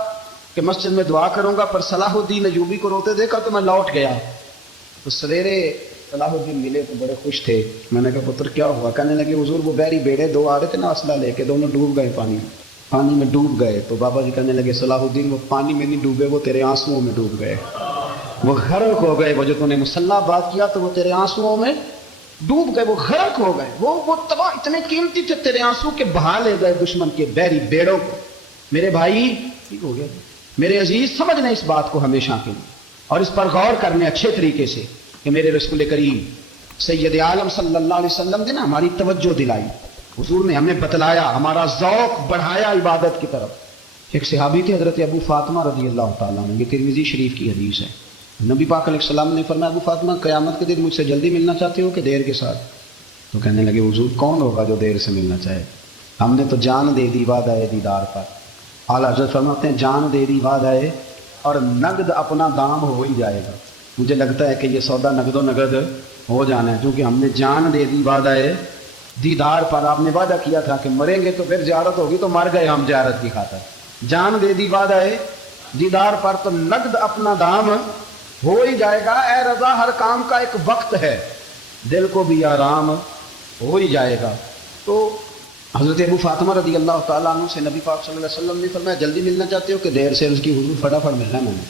کہ مسجد میں دعا کروں گا، پر صلاح الدین ایوبی کو روتے دیکھا تو میں لوٹ گیا. تو سویرے صلاح الدین ملے تو بڑے خوش تھے. میں نے کہا پتر کیا ہوا؟ کہنے لگے حضور وہ بحری بیڑے 2 آ رہے تھے نا اسلحہ لے کے، دونوں ڈوب گئے، پانی میں ڈوب گئے. تو بابا جی کہنے لگے صلاح الدین وہ پانی میں نہیں ڈوبے، وہ تیرے آنسوؤں میں ڈوب گئے، وہ غرق ہو گئے. وہ جو تو نے مصلی بات کیا تو وہ تیرے آنسوؤں میں ڈوب گئے، وہ غرق ہو گئے. وہ تباہ اتنے قیمتی تھے تیرے آنسو کے بہا لے گئے دشمن کے بحری بیڑوں کو. میرے بھائی ٹھیک ہو گیا، میرے عزیز سمجھ لیں اس بات کو ہمیشہ کے لیے، اور اس پر غور کرنے اچھے طریقے سے کہ میرے رسول کریم سید عالم صلی اللہ علیہ وسلم نے نا ہماری توجہ دلائی، حضور نے ہمیں بتلایا، ہمارا ذوق بڑھایا عبادت کی طرف. ایک صحابی تھے حضرت ابو فاطمہ رضی اللہ تعالیٰ عنہ، یہ ترمذی شریف کی حدیث ہے. نبی پاک علیہ السلام نے فرمایا ابو فاطمہ قیامت کے دن مجھ سے جلدی ملنا چاہتے ہو کہ دیر کے ساتھ؟ تو کہنے لگے حضور کون ہوگا جو دیر سے ملنا چاہے؟ ہم نے تو جان دے دی وعدہ دیدار پر۔ اعلیٰ حضرت فرماتے ہیں جان دے دی وعدہ اور نقد اپنا دام ہو ہی جائے گا۔ مجھے لگتا ہے کہ یہ سودا نقد و نقد ہو جانا ہے، کیونکہ ہم نے جان دے دی وعدہ دیدار پر۔ آپ نے وعدہ کیا تھا کہ مریں گے تو پھر زیارت ہوگی، تو مر گئے ہم زیارت کی خاطر۔ جان دے دی وعدہ دیدار پر تو نقد اپنا دام ہو ہی جائے گا۔ اے رضا ہر کام کا ایک وقت ہے، دل کو بھی آرام ہو ہی جائے گا۔ تو حضرت ابو فاطمہ رضی اللہ تعالیٰ عنہ سے نبی پاک صلی اللہ علیہ وسلم نے فرمایا جلدی ملنا چاہتے ہو کہ دیر سے؟ اس کی حضور فٹافٹ ملنا ہے، میں نے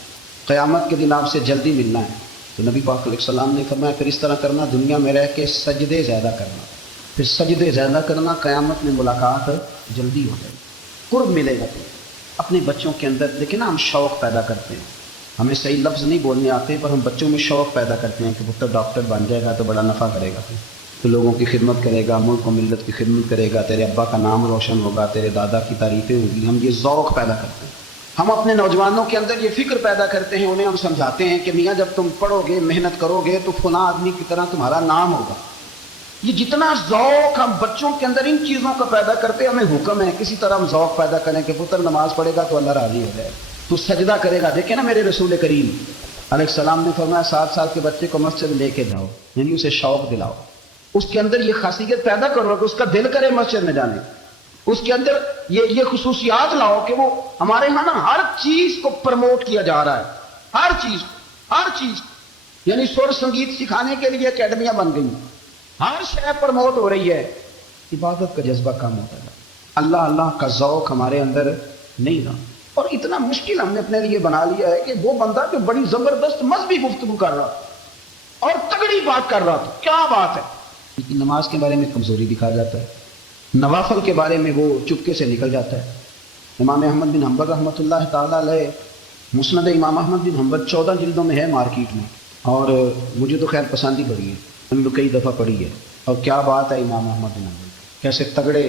قیامت کے دن آپ سے جلدی ملنا ہے۔ تو نبی پاک علیہ السلام نے فرمایا پھر اس طرح کرنا، دنیا میں رہ کے سجدے زیادہ کرنا، پھر سجدے زیادہ کرنا، قیامت میں ملاقات جلدی ہو جائے گی، قرب ملے گا۔ تو اپنے بچوں کے اندر دیکھیں نا، ہم شوق پیدا کرتے ہیں، ہمیں صحیح لفظ نہیں بولنے آتے پر ہم بچوں میں شوق پیدا کرتے ہیں کہ پتر ڈاکٹر بن جائے گا تو بڑا نفع کرے گا، تو لوگوں کی خدمت کرے گا، ملک و ملت کی خدمت کرے گا، تیرے ابا کا نام روشن ہوگا، تیرے دادا کی تعریفیں ہوگی۔ ہم یہ ذوق پیدا کرتے ہیں، ہم اپنے نوجوانوں کے اندر یہ فکر پیدا کرتے ہیں، انہیں ہم سمجھاتے ہیں کہ میاں جب تم پڑھو گے، محنت کرو گے تو فلاں آدمی کی طرح تمہارا نام ہوگا۔ یہ جتنا ذوق ہم بچوں کے اندر ان چیزوں کا پیدا کرتے ہیں، ہمیں حکم ہے کسی طرح ہم ذوق پیدا کریں کہ پتر نماز پڑھے گا تو اللہ راضی ہو جائے، تو سجدہ کرے گا۔ دیکھیں نا میرے رسول کریم علیہ السلام نے فرمایا 7 سال کے بچے کو مسجد لے کے جاؤ، یعنی اسے شوق دلاؤ، اس کے اندر یہ خاصیت پیدا کرو کہ اس کا دل کرے مسجد میں جانے، اس کے اندر یہ خصوصیات لاؤ کہ وہ ہمارے ہاں نا ہر چیز کو پروموٹ کیا جا رہا ہے، ہر چیز یعنی سر سنگیت سکھانے کے لیے اکیڈمیاں بن گئی، ہر شے پروموٹ ہو رہی ہے۔ عبادت کا جذبہ کم ہوتا ہے، اللہ کا ذوق ہمارے اندر نہیں رہا، اور اتنا مشکل ہم نے اپنے لیے بنا لیا ہے کہ وہ بندہ جو بڑی زبردست مذہبی گفتگو کر رہا اور تگڑی بات کر رہا، تو کیا بات ہے، لیکن نماز کے بارے میں کمزوری دکھا جاتا ہے، نوافل کے بارے میں وہ چپکے سے نکل جاتا ہے۔ امام احمد بن حنبل رحمۃ اللہ تعالیٰ علیہ، مسند امام احمد بن حنبل 14 جلدوں میں ہے مارکیٹ میں، اور مجھے تو خیر پسند ہی پڑی ہے، ہم نے کئی دفعہ پڑھی ہے، اور کیا بات ہے امام احمد بن حنبل، کیسے تگڑے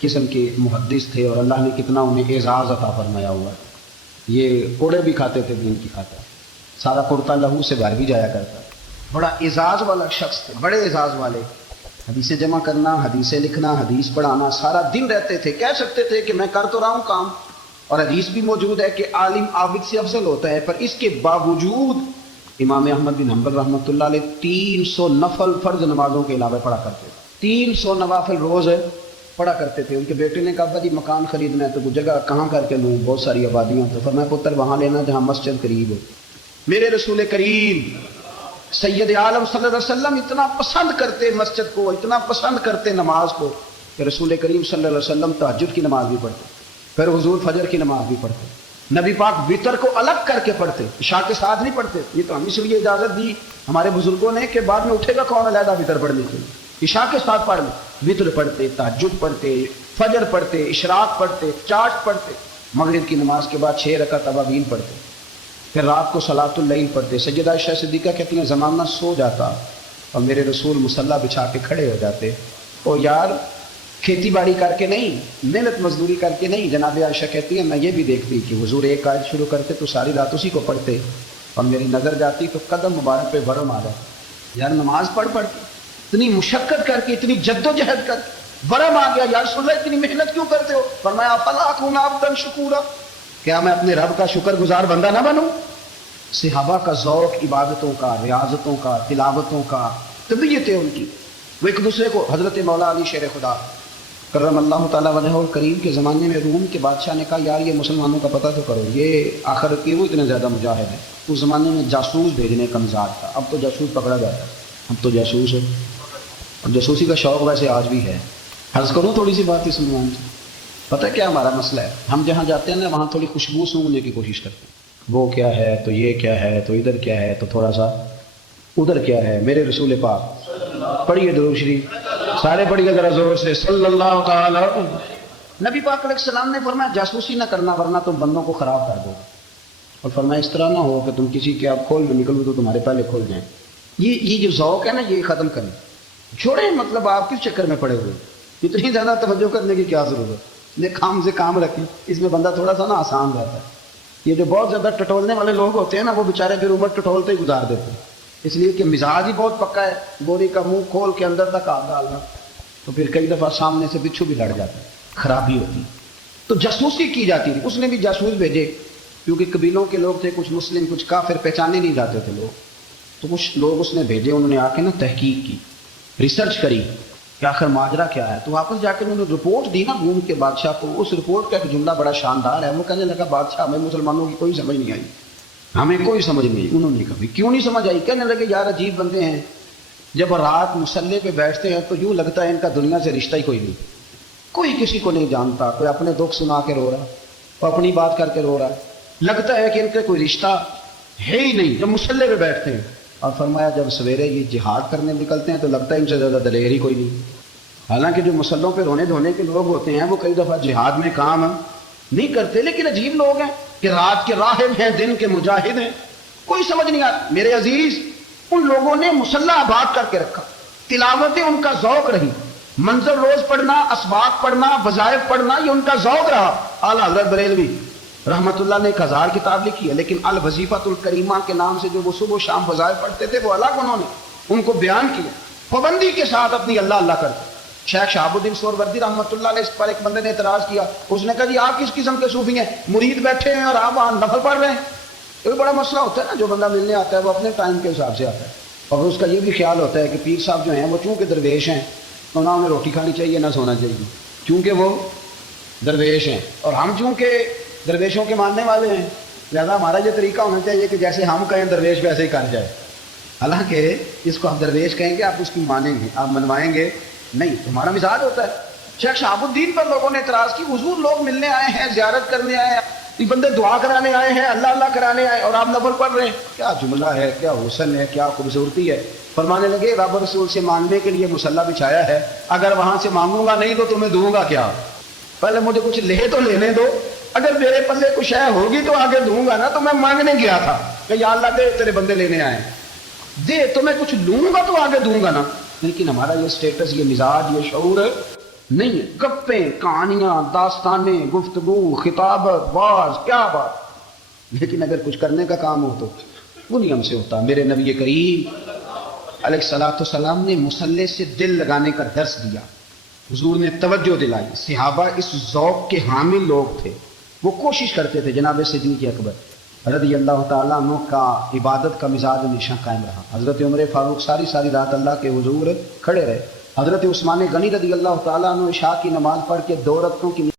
قسم کے محدث تھے، اور اللہ نے کتنا انہیں اعزاز عطا فرمایا ہوا ہے۔ یہ کوڑے بھی کھاتے تھے دین کی خاطر، سارا کرتا لہو سے بھر بھی جایا کرتا، بڑا اعزاز والا شخص تھے، بڑے اعزاز والے۔ حدیثیں جمع کرنا، حدیثیں لکھنا، حدیث پڑھانا، سارا دن رہتے تھے، کہہ سکتے تھے کہ میں کر تو رہا ہوں کام، اور حدیث بھی موجود ہے کہ عالم عابد سے افضل ہوتا ہے، پر اس کے باوجود امام احمد بن حنبل رحمۃ اللہ علیہ 300 نفل فرض نمازوں کے علاوہ پڑھا کرتے تھے، 300 نوافل روز پڑھا کرتے تھے۔ ان کے بیٹے نے کہا جی مکان خریدنا ہے تو وہ جگہ کہاں کر کے لوں، بہت ساری آبادیاں، تو فرمایا پتر وہاں لینا جہاں مسجد قریب ہو۔ میرے رسول کریم سید عالم صلی اللہ علیہ وسلم اتنا پسند کرتے مسجد کو، اتنا پسند کرتے نماز کو، کہ رسول کریم صلی اللہ علیہ وسلم تہجد کی نماز بھی پڑھتے، پھر حضور فجر کی نماز بھی پڑھتے، نبی پاک وتر کو الگ کر کے پڑھتے، عشاء کے ساتھ نہیں پڑھتے۔ یہ تو ہم اس لیے اجازت دی ہمارے بزرگوں نے کہ بعد میں اٹھے گا کون علیحدہ وتر پڑھنے کے لیے، عشاء کے ساتھ پڑھ لیں، وتر پڑھتے، تہجد پڑھتے، فجر پڑھتے، اشراق پڑھتے، چاشت پڑھتے، مغرب کی نماز کے بعد 6 رکعت ابابین پڑھتے، پھر رات کو صلاۃ اللیل پڑھتے۔ سیدہ عائشہ صدیقہ کہتی ہیں زمانہ سو جاتا اور میرے رسول مصلی بچھا کے کھڑے ہو جاتے، او یار کھیتی باڑی کر کے نہیں، محنت مزدوری کر کے نہیں۔ جناب عائشہ کہتی ہیں میں یہ بھی دیکھتی کہ حضور ایک آیت شروع کرتے تو ساری رات اسی کو پڑھتے، اور میری نظر جاتی تو قدم مبارک پہ ورم آ جاتا، یار نماز پڑھ کے اتنی مشقت کر کے، اتنی جد و جہد کر ورم آ گیا، یا رسول اللہ اتنی محنت کیوں کرتے ہو؟ فرمایا افلا اکون عبدا شکورا، کیا میں اپنے رب کا شکر گزار بندہ نہ بنوں؟ صحابہ کا ذوق عبادتوں کا، ریاضتوں کا، تلاوتوں کا، طبیعت ہے ان کی، وہ ایک دوسرے کو، حضرت مولا علی شیر خدا کرم اللہ تعالیٰ وجہہ الکریم کے زمانے میں روم کے بادشاہ نے کہا یار یہ مسلمانوں کا پتہ تو کرو، یہ آخر کیوں اتنے زیادہ مجاہد ہیں؟ اس زمانے میں جاسوس بھیجنے کا مزاج تھا، اب تو جاسوس پکڑا جاتا ہے، اب تو جاسوس ہے، اور جاسوسی کا شوق ویسے آج بھی ہے۔ عرض کروں تھوڑی سی بات اس عنوان سے، پتہ کیا ہمارا مسئلہ ہے؟ ہم جہاں جاتے ہیں نا وہاں تھوڑی خوشبو سونگنے کی کوشش کرتے ہیں، وہ کیا ہے تو یہ کیا ہے تو ادھر کیا ہے تو تھوڑا سا ادھر کیا ہے۔ میرے رسول پاک پڑھیے درود شریف، سارے پڑھیے ذرا زور سے، صلی اللہ تعالی۔ نبی پاک علیہ السلام نے فرمایا جاسوسی نہ کرنا ورنہ تم بندوں کو خراب کر دو، اور فرمایا اس طرح نہ ہو کہ تم کسی کے آپ کھول میں نکلو تو تمہارے پہلے کھول جائیں۔ یہ جو ذوق ہے نا یہ ختم کریں، چھوڑیں، مطلب آپ کس چکر میں پڑے ہوئے، اتنی زیادہ توجہ کرنے کی کیا ضرورت ہے؟ کام سے کام رکھیں، اس میں بندہ تھوڑا سا نا آسان رہتا ہے۔ یہ جو بہت زیادہ ٹٹولنے والے لوگ ہوتے ہیں نا، وہ بیچارے پھر عمر ٹٹولتے ہی گزار دیتے ہیں، اس لیے کہ مزاج ہی بہت پکا ہے، بوری کا منہ کھول کے اندر تک ہاتھ ڈالنا، تو پھر کئی دفعہ سامنے سے بچھو بھی لڑ جاتا ہے، خرابی ہوتی ہے۔ تو جاسوسی کی جاتی تھی، اس نے بھی جاسوس بھیجے، کیونکہ قبیلوں کے لوگ تھے، کچھ مسلم کچھ کافر، پہچانے نہیں جاتے تھے لوگ، تو کچھ لوگ اس نے بھیجے، انہوں نے آ کے نا تحقیق کی، ریسرچ کری کہ آخر ماجرا کیا ہے، تو واپس جا کے انہوں نے رپورٹ دی نا گھوم کے بادشاہ کو۔ اس رپورٹ کا ایک جملہ بڑا شاندار ہے، وہ کہنے لگا بادشاہ ہمیں مسلمانوں کی کوئی سمجھ نہیں آئی، ہمیں کوئی سمجھ نہیں آئی۔ انہوں نے کبھی کیوں نہیں سمجھ آئی؟ کہنے لگے یار عجیب بندے ہیں، جب رات مسلح پہ بیٹھتے ہیں تو یوں لگتا ہے ان کا دنیا سے رشتہ ہی کوئی نہیں، کوئی کسی کو نہیں جانتا، کوئی اپنے دکھ سنا کے رو رہا ہے، کوئی اپنی بات کر کے رو رہا ہے، لگتا ہے کہ ان کا کوئی رشتہ ہے ہی نہیں جب مسلح پہ بیٹھتے ہیں۔ اور فرمایا جب سویرے یہ جہاد کرنے نکلتے ہیں تو لگتا ہے ان سے زیادہ دلیر ہی کوئی نہیں۔ حالانکہ جو مسلحوں پہ رونے دھونے کے لوگ ہوتے ہیں وہ کئی دفعہ جہاد میں کام نہیں کرتے، لیکن عجیب لوگ ہیں کہ رات کے راہب ہیں، دن کے مجاہد ہیں، کوئی سمجھ نہیں آتا۔ میرے عزیز، ان لوگوں نے مسلح آباد کر کے رکھا، تلاوتیں ان کا ذوق رہی، منظر روز پڑھنا، اسباق پڑھنا، وظائف پڑھنا، یہ ان کا ذوق رہا۔ اعلیٰ حضرت بریلوی رحمت اللہ نے ایک 1000 کتاب لکھی ہے، لیکن الوظیفۃ الکریمہ کے نام سے جو وہ صبح و شام وظائف پڑھتے تھے وہ الگ انہوں نے ان کو بیان کیا، پابندی کے ساتھ اپنی اللہ اللہ کرتے۔ شیخ شہاب الدین سہروردی رحمۃ اللہ علیہ، اس پر ایک بندے نے اعتراض کیا، اس نے کہا جی آپ کس قسم کے صوفی ہیں، مرید بیٹھے ہیں اور آپ وہاں نفل پڑھ رہے ہیں؟ یہ بڑا مسئلہ ہوتا ہے نا، جو بندہ ملنے آتا ہے وہ اپنے ٹائم کے حساب سے آتا ہے، اور اس کا یہ بھی خیال ہوتا ہے کہ پیر صاحب جو ہیں وہ چونکہ درویش ہیں تو نہ انہیں روٹی کھانی چاہیے نہ سونا چاہیے، چونکہ وہ درویش ہیں، اور ہم چونکہ درویشوں کے ماننے والے ہیں، لہذا ہمارا یہ طریقہ ہونا چاہیے کہ جیسے ہم کہیں درویش ویسے ہی کر جائے۔ حالانکہ اس کو ہم درویش کہیں گے، آپ اس کی مانیں گے، آپ منوائیں گے نہیں، تمہارا مزاج ہوتا ہے۔ شیخ شہاب الدین پر لوگوں نے اعتراض کی، حضور لوگ ملنے آئے ہیں، زیارت کرنے آئے ہیں، یہ بندے دعا کرانے آئے ہیں، اللہ اللہ کرانے آئے، اور آپ نفل پڑھ رہے ہیں، کیا جملہ ہے، کیا حسن ہے، کیا خوبصورتی ہے۔ فرمانے لگے رب رسول سے مانگنے کے لیے مصلی بچھایا ہے، اگر وہاں سے مانگوں گا نہیں تو تمہیں دوں گا کیا؟ پہلے مجھے کچھ لے تو لینے دو، اگر میرے پلے کچھ ہے ہوگی تو آگے دوں گا نا، تو میں مانگنے گیا تھا کہ یا اللہ دے، تیرے بندے لینے آئے، دے تو میں کچھ لوں گا تو آگے دوں گا نا۔ لیکن ہمارا یہ سٹیٹس، یہ مزاج، یہ شعور نہیں ہے۔ گپیں، کہانیاں، داستانیں، گفتگو، خطابت، باز، کیا بات، لیکن اگر کچھ کرنے کا کام ہو تو وہ نہیں ہم سے ہوتا۔ میرے نبی کریم علیہ الصلوۃ والسلام نے مصلی سے دل لگانے کا درس دیا، حضور نے توجہ دلائی، صحابہ اس ذوق کے حامل لوگ تھے، وہ کوشش کرتے تھے۔ جناب صدیق اکبر رضی اللہ تعالیٰ عنہ کا عبادت کا مزاج ہمیشہ قائم رہا۔ حضرت عمر فاروق ساری رات اللہ کے حضور کھڑے رہے۔ حضرت عثمان غنی رضی اللہ تعالیٰ عنہ عشاء کی نماز پڑھ کے 2 رکعتوں کی